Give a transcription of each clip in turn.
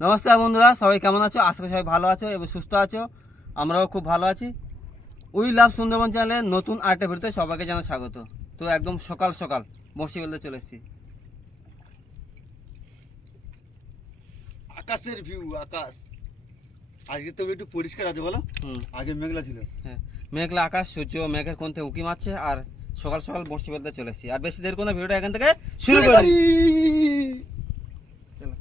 নমস্কার বন্ধুরা সবাই কেমন আছো? আশা করি সবাই ভালো আছো এবং সুস্থ আছো। আমরাও খুব ভালো আছি। উই লাভ সুন্দরবন চ্যানেলে নতুন আরেকটা ভিডিওতে সবাইকে জানা স্বাগত। তো একদম সকাল সকাল বর্ষি বেলতে চলে এসেছি। আকাশের ভিউ আকাশ। আজকে তো একটু পরিষ্কার আছে বলো? হুম। আগে মেঘলা ছিল। হ্যাঁ মেঘলা আকাশ সূর্য মেঘের কোন থেকে উঁকি মারছে আর সকাল সকাল বর্ষি বেলতে চলে এসেছি। আর বেশি দেরি কোনো ভিডিওটা এখান থেকে শুরু করি। চলো।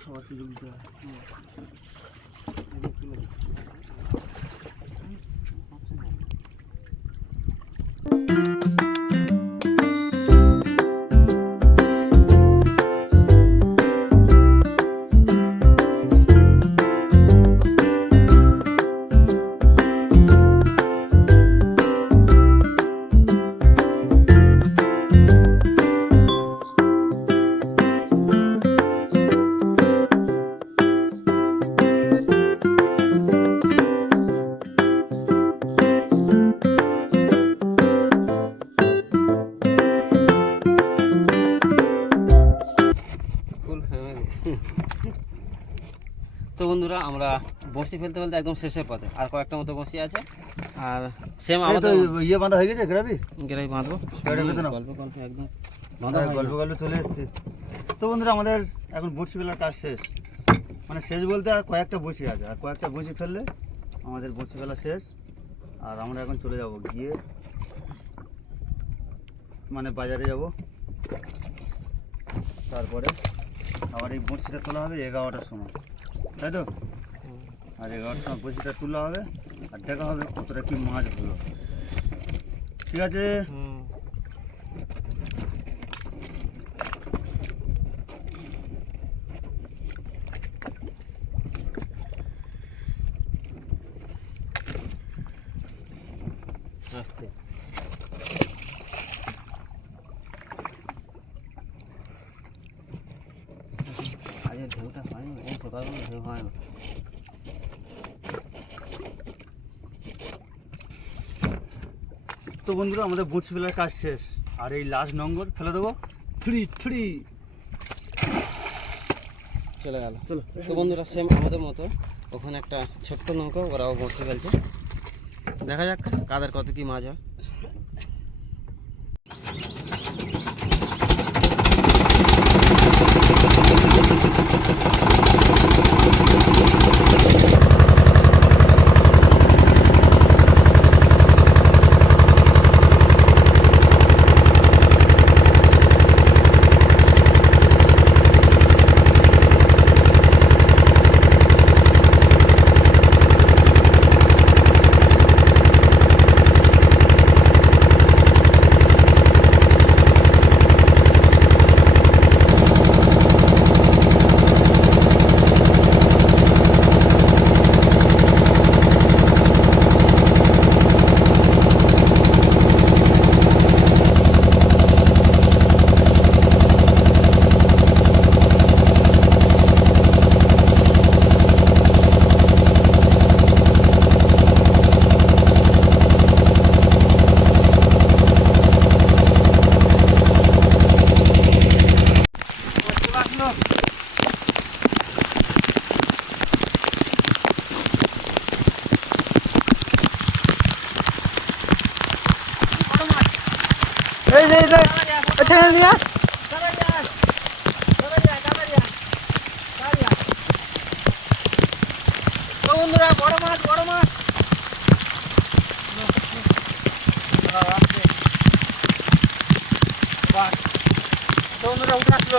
সবার সুযোগ দিতে বন্ধুরা আমরা বসি ফেলতে ফেলতে একদম শেষের পথে। আর কয়েকটা মতো বসি আছে। আর সেম আমাদের ইয়ে বাঁধা হয়ে গেছে গ্রাবি? গেরাই বাঁধবো। গল্প গল্প একদম হ্যাঁ, গল্প গল্প চলে এসছে। তো বন্ধুরা আমাদের এখন বড়শি ফেলার কাজ শেষ। মানে শেষ বলতে আর কয়েকটা বসি আছে। আর কয়েকটা বসি ফেললে আমাদের বড়শি ফেলা শেষ। আর আমরা এখন চলে যাব গিয়ে মানে বাজারে যাব। তারপরে আবার এই বড়শিটা তোলা হবে এগারোটার সময়। তাই তো? আর এগারোটার সময় বড়শিটা তোলা হবে, আর দেখা হবে কতটা কি মাছ হলো। ঠিক আছে। আস্তে আজকে ঢেউটা হয়নি এই ঢেউ হয় তো বন্ধুরা, আমাদের বুটস ফেলার কাজ শেষ। আর এই লাস্ট নম্বর ফেলে দেবো। Three three. চলে গেল। চলো তো বন্ধুরা সেম আমাদের মতো। ওখানে একটা ছোট্ট নৌকো, ওরাও বসে ফেলছে। দেখা যাক কাদের কত কি মাছ হয় বন্ধুরা বড় মাছ বড় মাছ। বন্ধুরা উঠে আসলো।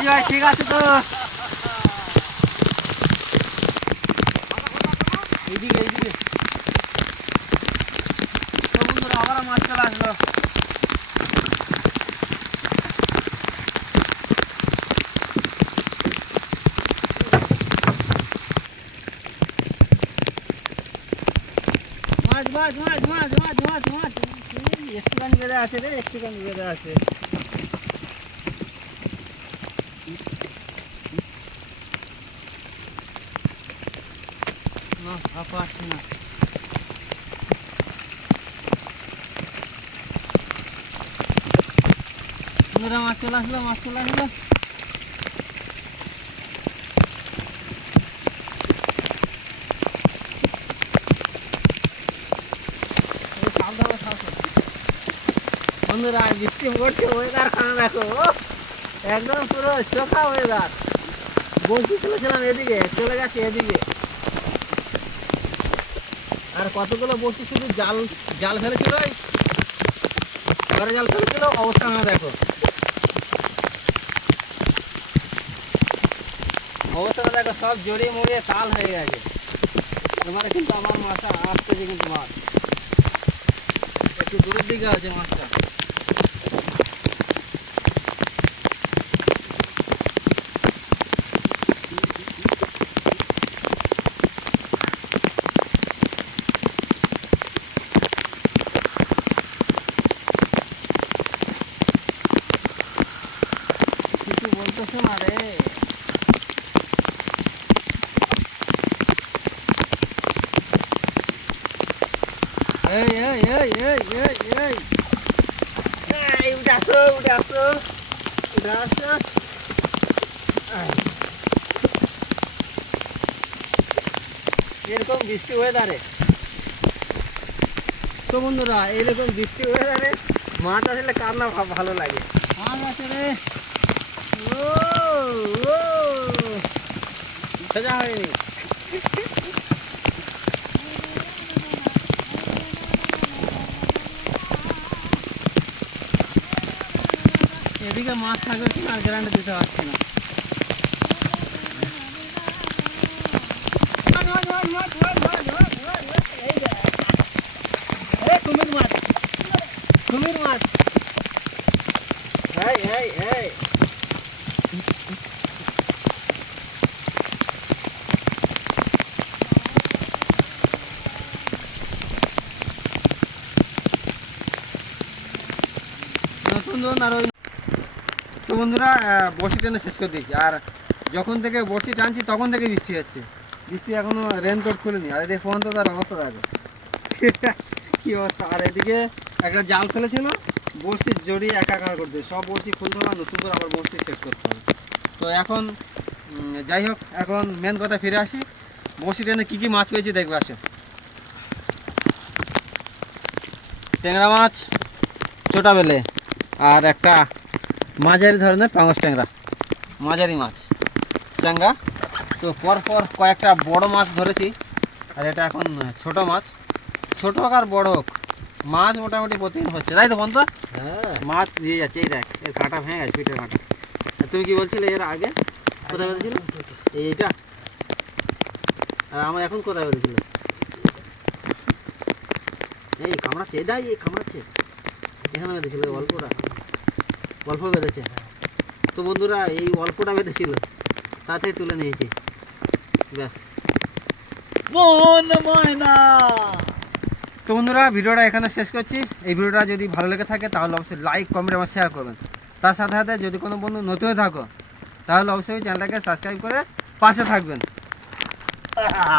মাঝি ভাই ঠিক আছে তো এইদিকে এইদিকে তো বন্ধুরা আবার মাছ চলে আসলো মাছ মাছ মাছ মাছ মাছ মাছ একটুখানি বেঁধে আছে রে একটুখানি বেঁধে আছে না ভাপা আসছে না বন্ধুরা মাছ চলে আসলো মাছ চলে আসলো একদম পুরো ওয়েদার চলেছিলাম এদিকে, চলে গেছে এদিকে। আর কতগুলো বসি শুধু জাল জাল ঘরে জাল ফেলেছিল, অবস্থা না দেখো। অবস্থাটা দেখো, সব জড়িয়ে মরিয়ে তাল হয়ে গেছে। এবারে কিন্তু আমার মাছটা আসতেছে কিন্তু মাছ একটু দূরের দিকে আছে মাছটা কিছু বলতেছো না রে এই এই এই এই এই এই এই উঠে আসো উঠে আসো উঠে আসো। এরকম বৃষ্টি ওয়েদারে তো বন্ধুরা এইরকম বৃষ্টি ওয়েদারে মাছ আসলে কার না ভালো লাগে? মাছ আছে রে। ও সোজা হয়নি যে মাছ থাকবে আর গ্যারান্টি দিতে পারছি না। নতুন মাছ। নতুন আর ওই বন্ধুরা বড়শি টেনে শেষ করে দিয়েছি। আর যখন থেকে বড়শি টানছি, তখন থেকে বৃষ্টি হচ্ছে। বৃষ্টি এখনও রেনকোট খুলেনি। আর এদিকে ফোন তো তার অবস্থা দেখো। কি অবস্থা। আর এদিকে একটা জাল ফেলেছিল বড়শি জড়িয়ে একাকার করতে। সব বড়শি খুলতে হবে, নতুন করে আবার বড়শি সেট করতে হবে। তো এখন যাই হোক, এখন মেন কথা ফিরে আসি। বড়শি টেনে কী কী মাছ পেয়েছি দেখবে, আসো। ট্যাংরা মাছ, ছোটা বেলে, আর একটা মাঝারি ধরনের পাঙস ট্যাংরা। মাঝারি মাছ। ট্যাংরা। তো পর পর কয়েকটা বড় মাছ ধরেছি আর এটা এখন ছোট মাছ। ছোট হোক আর বড় হোক মাছ মোটামুটি প্রতিদিন হচ্ছে তাই তো বন্ধু? হ্যাঁ। মাছ দিয়ে যাচ্ছে এই দেখ এর কাঁটা ভেঙে গেছে পিঠের কাঁটা। আর তুমি কি বলছিলে এর আগে? কোথায় বেঁধেছিল এই এইটা। আর আমার এখন কোথায় বেঁধেছিল এই কামড়াচ্ছে এই দাই এই কামড়াচ্ছে। এখানে বেঁধেছিল এই অল্পটা। অল্প বেঁধেছে। তো বন্ধুরা এই অল্পটা বেঁধেছিল তাতে তুলে নিয়েছি। ব্যাস। তো বন্ধুরা ভিডিওটা এখানে শেষ করছি। এই ভিডিওটা যদি ভালো লেগে থাকে তাহলে অবশ্যই লাইক কমেন্ট এবং শেয়ার করবেন। তার সাথে সাথে যদি কোনো বন্ধু নতুন থাকো তাহলে অবশ্যই চ্যানেলটাকে সাবস্ক্রাইব করে পাশে থাকবেন।